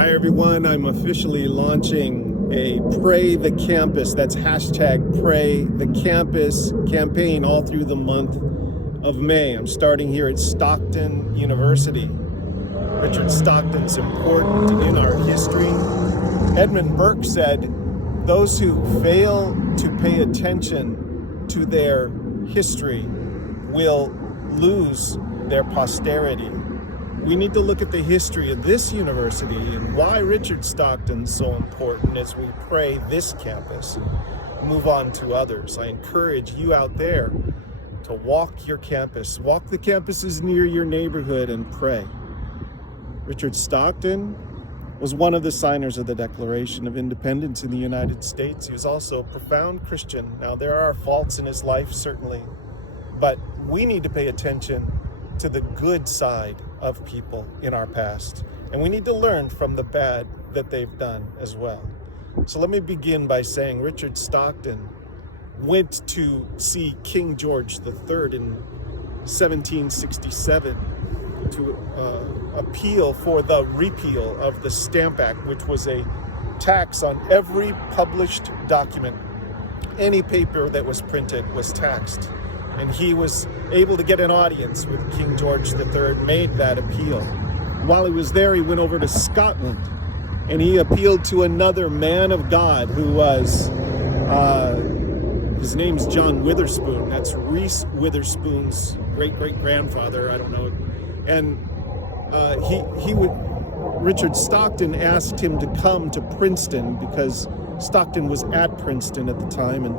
Hi everyone, I'm officially launching a Pray the Campus, that's hashtag Pray the Campus campaign all through the month of May. I'm starting here at Stockton University. Richard Stockton's important in our history. Edmund Burke said, those who fail to pay attention to their history will lose their posterity. We need to look at the history of this university and why Richard Stockton's so important as we pray this campus and move on to others. I encourage you out there to walk your campus, walk the campuses near your neighborhood and pray. Richard Stockton was one of the signers of the Declaration of Independence in the United States. He was also a profound Christian. Now, there are faults in his life, certainly, but we need to pay attention to the good side of people in our past. And we need to learn from the bad that they've done as well. So let me begin by saying Richard Stockton went to see King George III in 1767 to appeal for the repeal of the Stamp Act, which was a tax on every published document. Any paper that was printed was taxed. And he was able to get an audience with King George III, made that appeal. While he was there, he went over to Scotland and he appealed to another man of God who was, his name's John Witherspoon. That's Reese Witherspoon's great-great-grandfather, I don't know. And Richard Stockton asked him to come to Princeton because Stockton was at Princeton at the time, and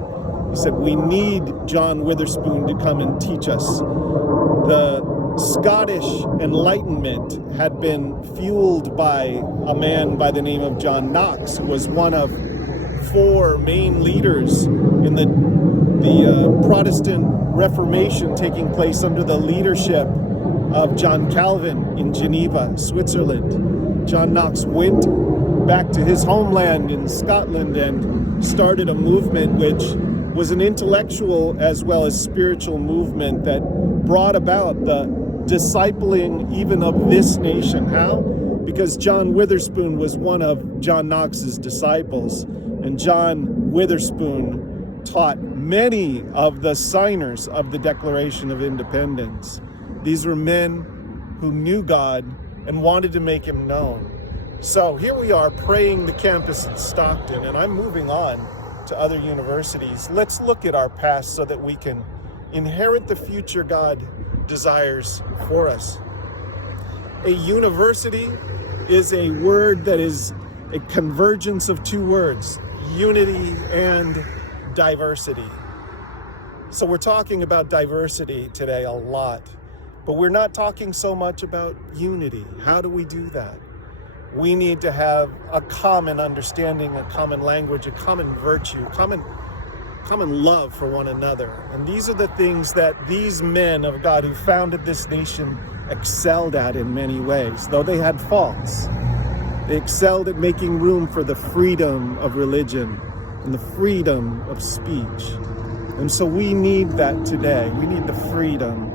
he said, we need John Witherspoon to come and teach us. The Scottish Enlightenment had been fueled by a man by the name of John Knox, who was one of four main leaders in the Protestant Reformation taking place under the leadership of John Calvin in Geneva, Switzerland. John Knox went back to his homeland in Scotland and started a movement which was an intellectual as well as spiritual movement that brought about the discipling even of this nation. How? Because John Witherspoon was one of John Knox's disciples, and John Witherspoon taught many of the signers of the Declaration of Independence. These were men who knew God and wanted to make him known. So here we are praying the campus at Stockton, and I'm moving on to other universities. Let's look at our past so that we can inherit the future God desires for us. A university is a word that is a convergence of two words, unity and diversity. So we're talking about diversity today a lot, but we're not talking so much about unity. How do we do that? We need to have a common understanding, a common language, a common virtue, common love for one another. And these are the things that these men of God who founded this nation excelled at in many ways. Though they had faults, they excelled at making room for the freedom of religion and the freedom of speech. And so we need that today. We need the freedom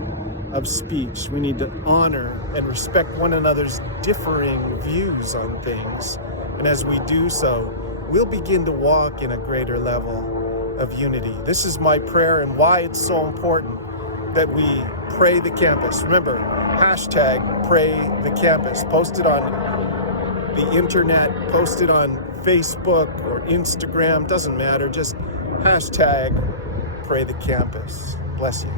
of speech. We need to honor and respect one another's differing views on things. And as we do so, we'll begin to walk in a greater level of unity. This is my prayer and why it's so important that we pray the campus. Remember, hashtag pray the campus. Post it on the internet, post it on Facebook or Instagram, doesn't matter. Just hashtag pray the campus. Bless you.